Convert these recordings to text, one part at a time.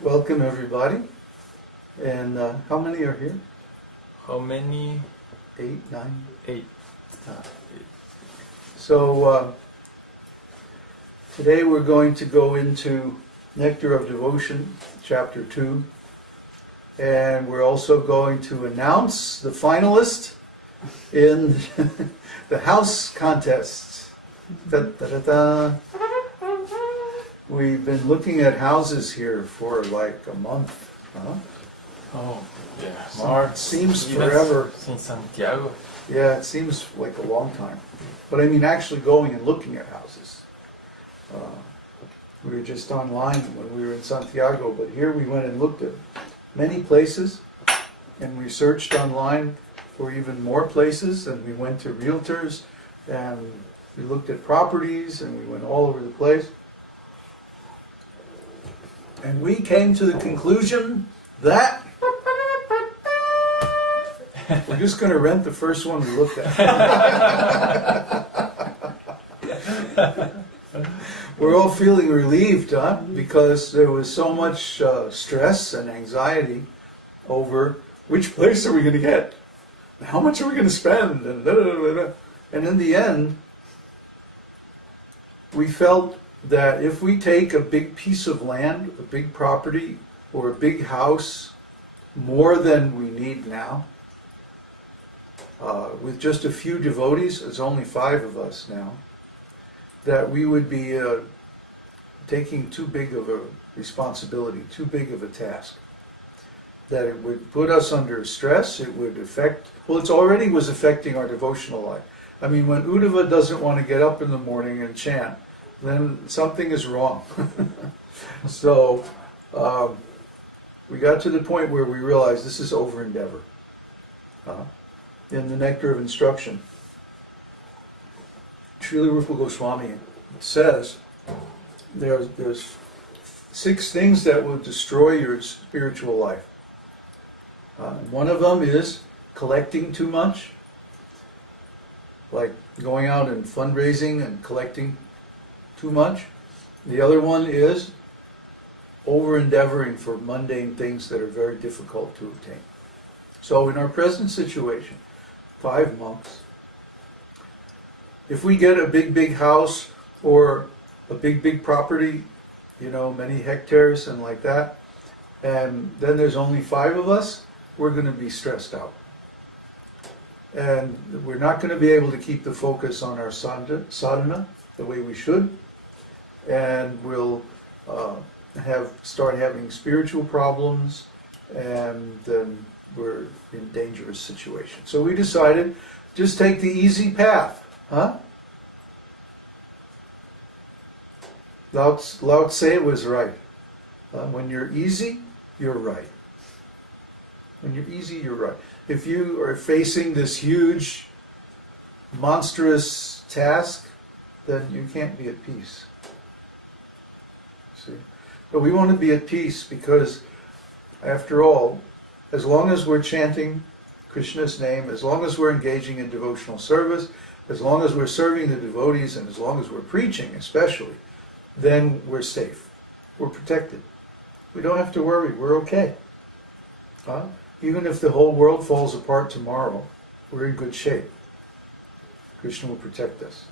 Welcome everybody. And how many are here? How many? 8, 9? 8. So today we're going to go into Nectar of Devotion, Chapter 2. And we're also going to announce the finalist in the house contests. Da, da, da, da. We've been looking at houses here for like a month. Huh? Oh, yeah. So it seems forever. Since Santiago. Yeah, it seems like a long time. But I mean actually going and looking at houses. We were just online when we were in Santiago, but here we went and looked at many places, and we searched online for even more places, and we went to realtors, and we looked at properties, and we went all over the place. And we came to the conclusion that we're just going to rent the first one we looked at. We're all feeling relieved, huh? Because there was so much stress and anxiety over which place are we going to get? How much are we going to spend? And, and in the end, we felt that if we take a big piece of land, a big property, or a big house, more than we need now, with just a few devotees, it's only 5 of us now, that we would be taking too big of a responsibility, too big of a task. That it would put us under stress, it would affect, well, it already was affecting our devotional life. I mean, when Uddhava doesn't want to get up in the morning and chant, then something is wrong. So, we got to the point where we realized this is over endeavor. In the Nectar of Instruction, Śrīla Rūpa Gosvāmī says there's 6 things that will destroy your spiritual life. One of them is collecting too much, like going out and fundraising and collecting too much. The other one is over-endeavoring for mundane things that are very difficult to obtain. So in our present situation, 5 monks, if we get a big house or a big property, many hectares and like that, and then there's only 5 of us, we're going to be stressed out. And we're not going to be able to keep the focus on our sadhana the way we should, and we'll start having spiritual problems, and then we're in a dangerous situation. So we decided, just take the easy path. Lao Tse was right. When you're easy, you're right. When you're easy, you're right. If you are facing this huge, monstrous task, then you can't be at peace. See? But we want to be at peace because, after all, as long as we're chanting Krishna's name, as long as we're engaging in devotional service, as long as we're serving the devotees, and as long as we're preaching especially, then we're safe. We're protected. We don't have to worry. We're okay. Even if the whole world falls apart tomorrow, we're in good shape. Krishna will protect us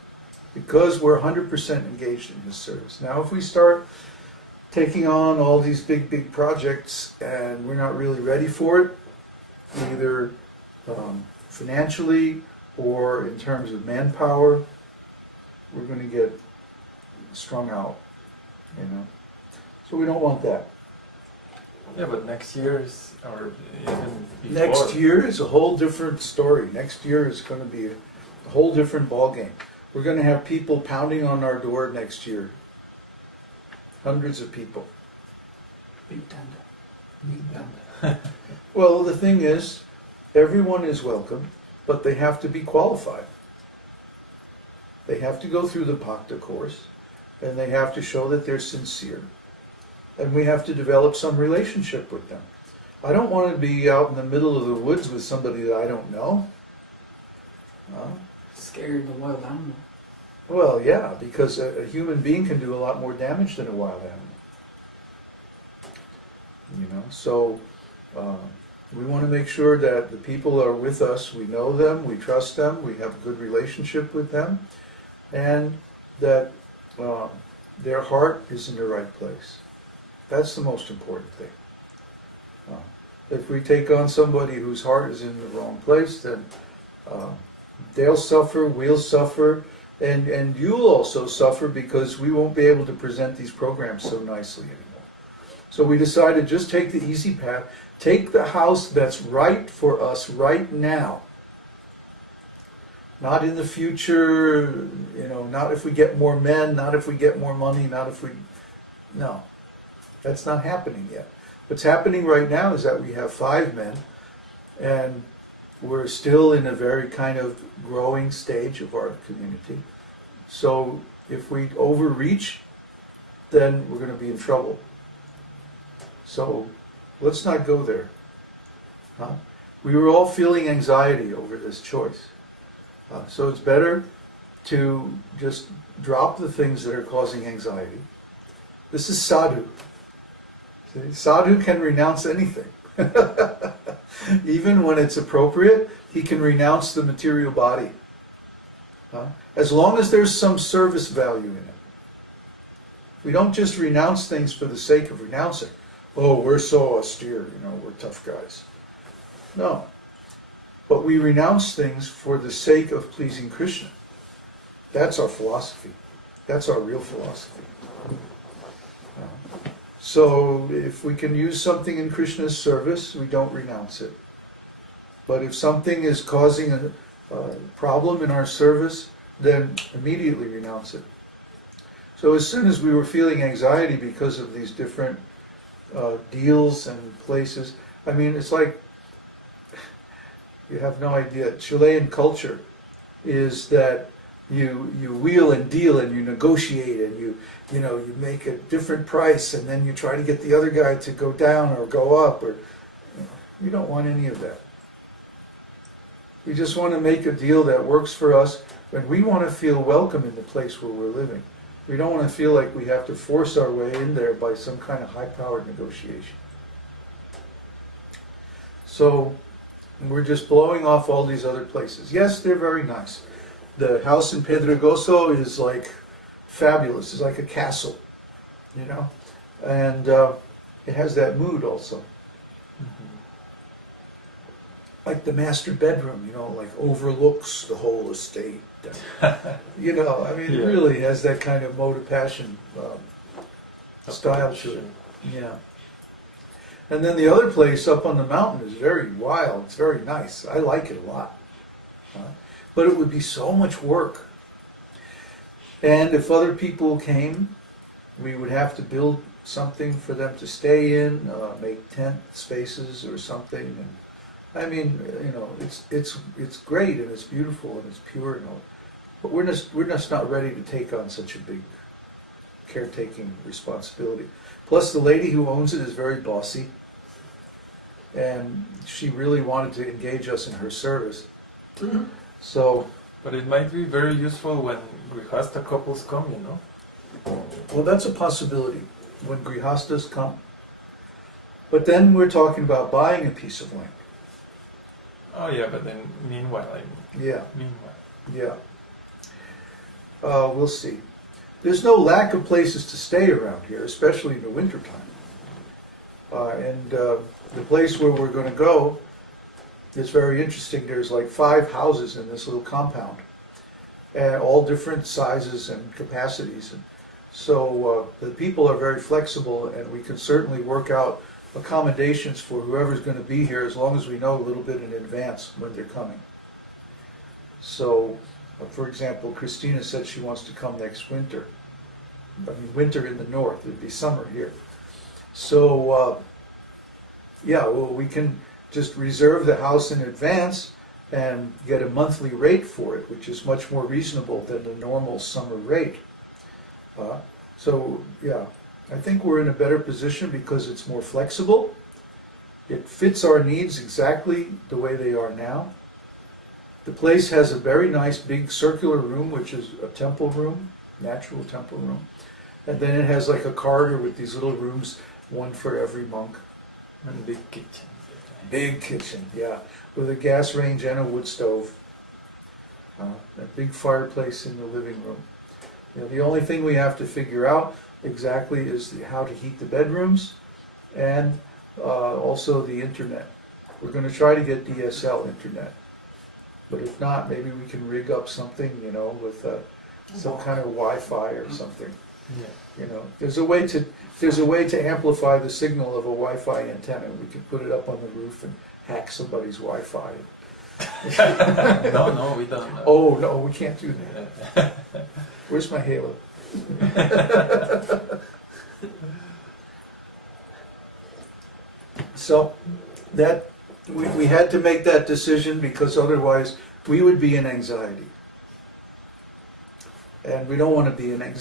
because we're 100% engaged in His service. Now, if we start taking on all these big projects and we're not really ready for it, either financially or in terms of manpower, we're going to get strung out, So we don't want that. Yeah, but next year is, or even before. Next year is a whole different story. Next year is going to be a whole different ballgame. We're going to have people pounding on our door next year. Hundreds of people. Big tanda. Well, the thing is, everyone is welcome, but they have to be qualified. They have to go through the Bhakta course, and they have to show that they're sincere. And we have to develop some relationship with them. I don't want to be out in the middle of the woods with somebody that I don't know. Scared the wild animal. Well, yeah, because a human being can do a lot more damage than a wild animal. So we want to make sure that the people are with us, we know them, we trust them, we have a good relationship with them, and that their heart is in the right place. That's the most important thing. If we take on somebody whose heart is in the wrong place, then they'll suffer, we'll suffer, and you'll also suffer, because we won't be able to present these programs so nicely anymore. So we decided, just take the easy path, take the house that's right for us right now. Not in the future, not if we get more men, not if we get more money, no. That's not happening yet. What's happening right now is that we have 5 men, and we're still in a very kind of growing stage of our community. So if we overreach, then we're going to be in trouble. So let's not go there. We were all feeling anxiety over this choice. So it's better to just drop the things that are causing anxiety. This is sadhu. See? Sadhu can renounce anything. Even when it's appropriate, he can renounce the material body. As long as there's some service value in it. We don't just renounce things for the sake of renouncing. Oh, we're so austere, we're tough guys. No. But we renounce things for the sake of pleasing Krishna. That's our philosophy. That's our real philosophy. So if we can use something in Krishna's service, we don't renounce it. But if something is causing a problem in our service, then immediately renounce it. So as soon as we were feeling anxiety because of these different deals and places, it's like, you have no idea. Chilean culture is that you wheel and deal and you negotiate and you make a different price, and then you try to get the other guy to go down or go up, or you don't want any of that. We just want to make a deal that works for us, and we want to feel welcome in the place where we're living. We don't want to feel like we have to force our way in there by some kind of high-powered negotiation. So we're just blowing off all these other places. Yes, they're very nice. The house in Pedregoso is like fabulous. It's like a castle, and it has that mood also. Mm-hmm. Like the master bedroom, like overlooks the whole estate. It really has that kind of mode of passion style to it. Yeah. And then the other place up on the mountain is very wild. It's very nice. I like it a lot. But it would be so much work. And if other people came, we would have to build something for them to stay in, make tent spaces or something. And it's great and it's beautiful and it's pure and all. But we're just not ready to take on such a big caretaking responsibility. Plus, the lady who owns it is very bossy, and she really wanted to engage us in her service. Mm-hmm. So, but it might be very useful when Grihasta couples come, Well, that's a possibility when Grihastas come. But then we're talking about buying a piece of land. Oh yeah, but then meanwhile. Yeah. We'll see. There's no lack of places to stay around here, especially in the wintertime. And the place where we're going to go is very interesting. There's like 5 houses in this little compound, and all different sizes and capacities. And so the people are very flexible, and we can certainly work out accommodations for whoever's going to be here, as long as we know a little bit in advance when they're coming. So, for example, Christina said she wants to come next winter. Winter in the north, it'd be summer here. So, we can just reserve the house in advance and get a monthly rate for it, which is much more reasonable than the normal summer rate. I think we're in a better position because it's more flexible. It fits our needs exactly the way they are now. The place has a very nice big circular room, which is a temple room, natural temple room. And then it has like a corridor with these little rooms, one for every monk. And big kitchen. Big kitchen, yeah, with a gas range and a wood stove. A big fireplace in the living room. You know, the only thing we have to figure out exactly is how to heat the bedrooms and also the internet. We're going to try to get DSL internet. But if not, maybe we can rig up something, you know, with some kind of Wi-Fi or something. Yeah. You know, there's a way to amplify the signal of a Wi-Fi antenna. We can put it up on the roof and hack somebody's Wi-Fi. No, we don't know. Oh no, we can't do that. Where's my halo? So that we had to make that decision because otherwise we would be in anxiety. And we don't want to be in anxiety.